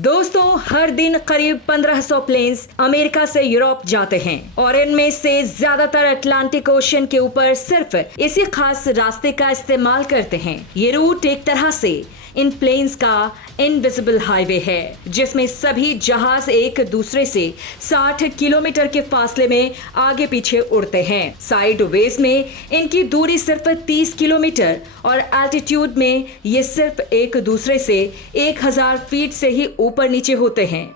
दोस्तों, हर दिन करीब 1500 प्लेन्स अमेरिका से यूरोप जाते हैं और इनमें से ज्यादातर अटलांटिक ओशन के ऊपर सिर्फ इसी खास रास्ते का इस्तेमाल करते हैं। ये रूट एक तरह से इन प्लेन्स का इनविजिबल हाईवे है, जिसमें सभी जहाज एक दूसरे से 60 किलोमीटर के फासले में आगे पीछे उड़ते हैं। साइडवेज में इनकी दूरी सिर्फ 30 किलोमीटर और एल्टीट्यूड में ये सिर्फ एक दूसरे से 1000 फीट से ही ऊपर नीचे होते हैं।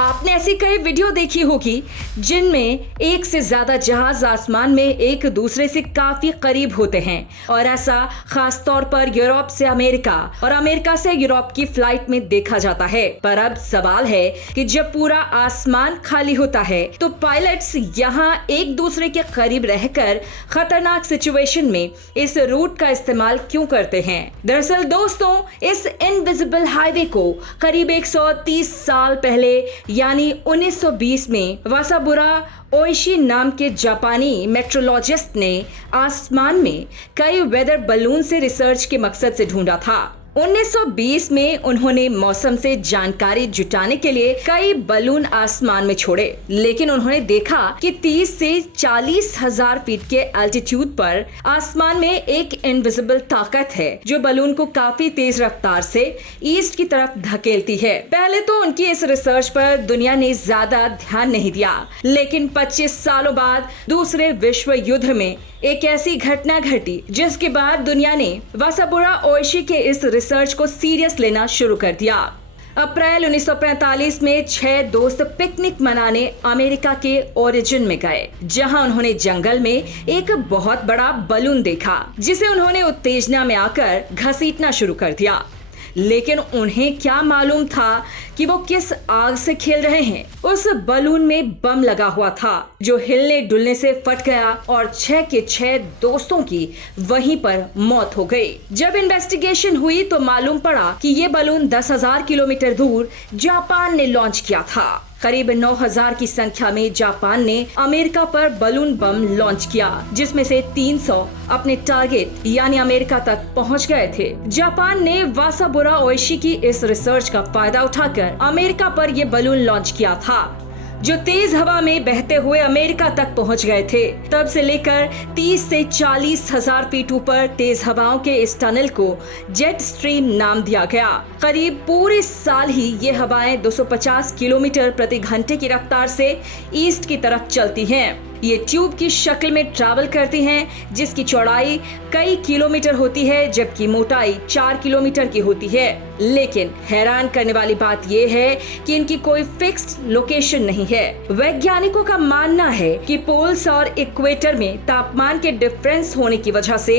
आपने ऐसी कई वीडियो देखी होगी जिनमें एक से ज्यादा जहाज आसमान में एक दूसरे से काफी करीब होते हैं और ऐसा खास तौर पर यूरोप से अमेरिका और अमेरिका से यूरोप की फ्लाइट में देखा जाता है। पर अब सवाल है कि जब पूरा आसमान खाली होता है तो पायलट्स यहाँ एक दूसरे के करीब रहकर खतरनाक सिचुएशन में इस रूट का इस्तेमाल क्यों करते हैं। दरअसल दोस्तों, इस इनविजिबल हाईवे को करीब 130 साल पहले यानी 1920 में वासाबुरा ओइशी नाम के जापानी मेट्रोलॉजिस्ट ने आसमान में कई वेदर बलून से रिसर्च के मकसद से ढूंढा था। 1920 में उन्होंने मौसम से जानकारी जुटाने के लिए कई बलून आसमान में छोड़े, लेकिन उन्होंने देखा कि 30 से 40 हजार फीट के एल्टीट्यूड पर आसमान में एक इनविजिबल ताकत है जो बलून को काफी तेज रफ्तार से ईस्ट की तरफ धकेलती है। पहले तो उनकी इस रिसर्च पर दुनिया ने ज्यादा ध्यान नहीं दिया, लेकिन 25 सालों बाद दूसरे विश्व युद्ध में एक ऐसी घटना घटी जिसके बाद दुनिया ने वासाबुरा ओइशी के इस रिसर्च को सीरियस लेना शुरू कर दिया। अप्रैल 1945 में 6 दोस्त पिकनिक मनाने अमेरिका के ओरिजिन में गए, जहां उन्होंने जंगल में एक बहुत बड़ा बलून देखा जिसे उन्होंने उत्तेजना में आकर घसीटना शुरू कर दिया। लेकिन उन्हें क्या मालूम था कि वो किस आग से खेल रहे हैं। उस बलून में बम लगा हुआ था जो हिलने डुलने से फट गया और 6 के 6 दोस्तों की वहीं पर मौत हो गई। जब इन्वेस्टिगेशन हुई तो मालूम पड़ा कि ये बलून 10,000 किलोमीटर दूर जापान ने लॉन्च किया था। करीब 9,000 की संख्या में जापान ने अमेरिका पर बलून बम लॉन्च किया, जिसमें से 300 अपने टारगेट यानी अमेरिका तक पहुंच गए थे। जापान ने वासाबुरा ओइशी की इस रिसर्च का फायदा उठाकर अमेरिका पर यह बलून लॉन्च किया था, जो तेज हवा में बहते हुए अमेरिका तक पहुंच गए थे। तब से लेकर 30 से 40 हजार फीट ऊपर तेज हवाओं के इस टनल को जेट स्ट्रीम नाम दिया गया। करीब पूरे साल ही ये हवाएं 250 किलोमीटर प्रति घंटे की रफ्तार से ईस्ट की तरफ चलती हैं। ये ट्यूब की शक्ल में ट्रैवल करती हैं, जिसकी चौड़ाई कई किलोमीटर होती है जबकि मोटाई 4 किलोमीटर की होती है। लेकिन हैरान करने वाली बात यह है कि इनकी कोई फिक्स्ड लोकेशन नहीं है। वैज्ञानिकों का मानना है कि पोल्स और इक्वेटर में तापमान के डिफरेंस होने की वजह से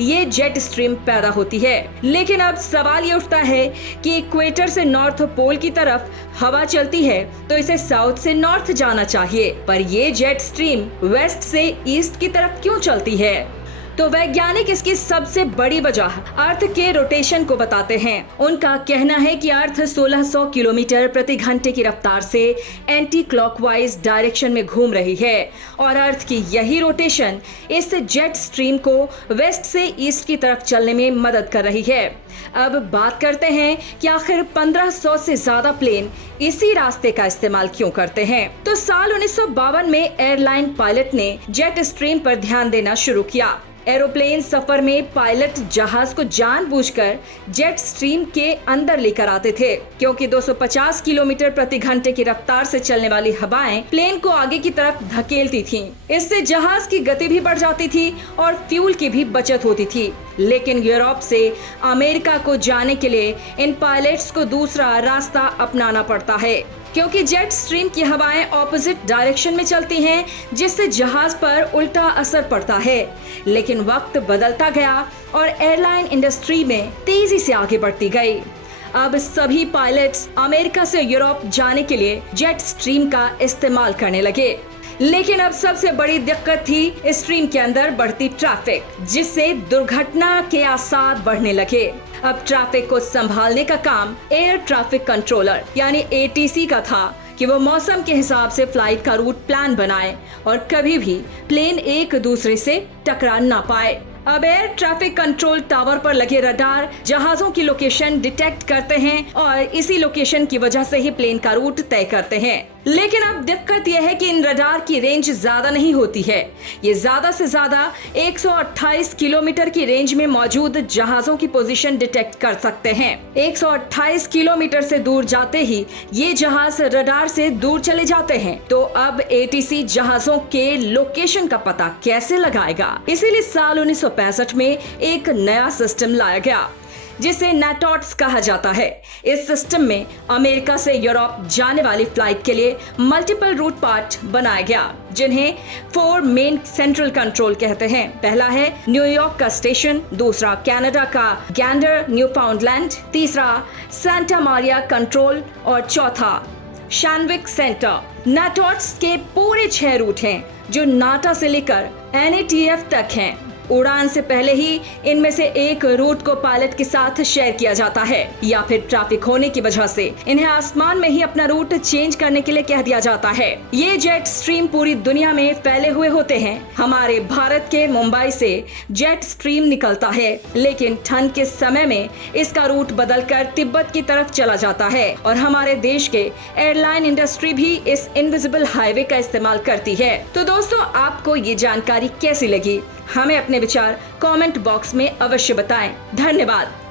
ये जेट स्ट्रीम पैदा होती है। लेकिन अब सवाल ये उठता है कि इक्वेटर से नॉर्थ पोल की तरफ हवा चलती है तो इसे साउथ से नॉर्थ जाना चाहिए, पर ये जेट स्ट्रीम वेस्ट से ईस्ट की तरफ क्यों चलती है? तो वैज्ञानिक इसकी सबसे बड़ी वजह अर्थ के रोटेशन को बताते हैं। उनका कहना है कि अर्थ 1600 किलोमीटर प्रति घंटे की रफ्तार से एंटी क्लॉकवाइज डायरेक्शन में घूम रही है और अर्थ की यही रोटेशन इस जेट स्ट्रीम को वेस्ट से ईस्ट की तरफ चलने में मदद कर रही है। अब बात करते हैं कि आखिर 1500 से ज्यादा प्लेन इसी रास्ते का इस्तेमाल क्यों करते हैं। तो साल 1952 में एयरलाइन पायलट ने जेट स्ट्रीम पर ध्यान देना शुरू किया। एरोप्लेन सफर में पायलट जहाज को जानबूझकर जेट स्ट्रीम के अंदर लेकर आते थे, क्योंकि 250 किलोमीटर प्रति घंटे की रफ्तार से चलने वाली हवाएं प्लेन को आगे की तरफ धकेलती थीं। इससे जहाज की गति भी बढ़ जाती थी और फ्यूल की भी बचत होती थी। लेकिन यूरोप से अमेरिका को जाने के लिए इन पायलट्स को दूसरा रास्ता अपनाना पड़ता है, क्योंकि जेट स्ट्रीम की हवाएं ऑपोजिट डायरेक्शन में चलती हैं, जिससे जहाज पर उल्टा असर पड़ता है। लेकिन वक्त बदलता गया और एयरलाइन इंडस्ट्री में तेजी से आगे बढ़ती गई। अब सभी पायलट्स अमेरिका से यूरोप जाने के लिए जेट स्ट्रीम का इस्तेमाल करने लगे। लेकिन अब सबसे बड़ी दिक्कत थी स्ट्रीम के अंदर बढ़ती ट्रैफिक, जिससे दुर्घटना के आसार बढ़ने लगे। अब ट्रैफिक को संभालने का काम एयर ट्रैफिक कंट्रोलर यानी ATC का था कि वो मौसम के हिसाब से फ्लाइट का रूट प्लान बनाए और कभी भी प्लेन एक दूसरे से टकरा ना पाए। अब एयर ट्रैफिक कंट्रोल टावर पर लगे रडार जहाजों की लोकेशन डिटेक्ट करते हैं और इसी लोकेशन की वजह से ही प्लेन का रूट तय करते हैं। लेकिन अब दिक्कत यह है कि इन रडार की रेंज ज्यादा नहीं होती है। ये ज्यादा से ज्यादा 128 किलोमीटर की रेंज में मौजूद जहाजों की पोजीशन डिटेक्ट कर सकते हैं। 128 किलोमीटर से दूर जाते ही ये जहाज रडार से दूर चले जाते हैं। तो अब एटीसी जहाजों के लोकेशन का पता कैसे लगाएगा? इसीलिए साल 1965 में एक नया सिस्टम लाया गया जिसे नेटॉट्स कहा जाता है। इस सिस्टम में अमेरिका से यूरोप जाने वाली फ्लाइट के लिए मल्टीपल रूट पार्ट बनाया गया, जिन्हें 4 मेन सेंट्रल कंट्रोल कहते हैं। पहला है न्यूयॉर्क का स्टेशन, दूसरा कनाडा का गैंडर न्यूफाउंडलैंड, तीसरा सांता मारिया कंट्रोल और चौथा शैनविक सेंटर। नेटॉट्स के पूरे 6 रूट हैं जो नाटा से लेकर NATF तक हैं। उड़ान से पहले ही इनमें से एक रूट को पायलट के साथ शेयर किया जाता है या फिर ट्रैफिक होने की वजह से इन्हें आसमान में ही अपना रूट चेंज करने के लिए कह दिया जाता है। ये जेट स्ट्रीम पूरी दुनिया में फैले हुए होते हैं। हमारे भारत के मुंबई से जेट स्ट्रीम निकलता है, लेकिन ठंड के समय में इसका रूट बदलकर तिब्बत की तरफ चला जाता है और हमारे देश के एयरलाइन इंडस्ट्री भी इस इनविजिबल हाईवे का इस्तेमाल करती है। तो दोस्तों, आपको ये जानकारी कैसी लगी? हमें अपने विचार कमेंट बॉक्स में अवश्य बताएं। धन्यवाद।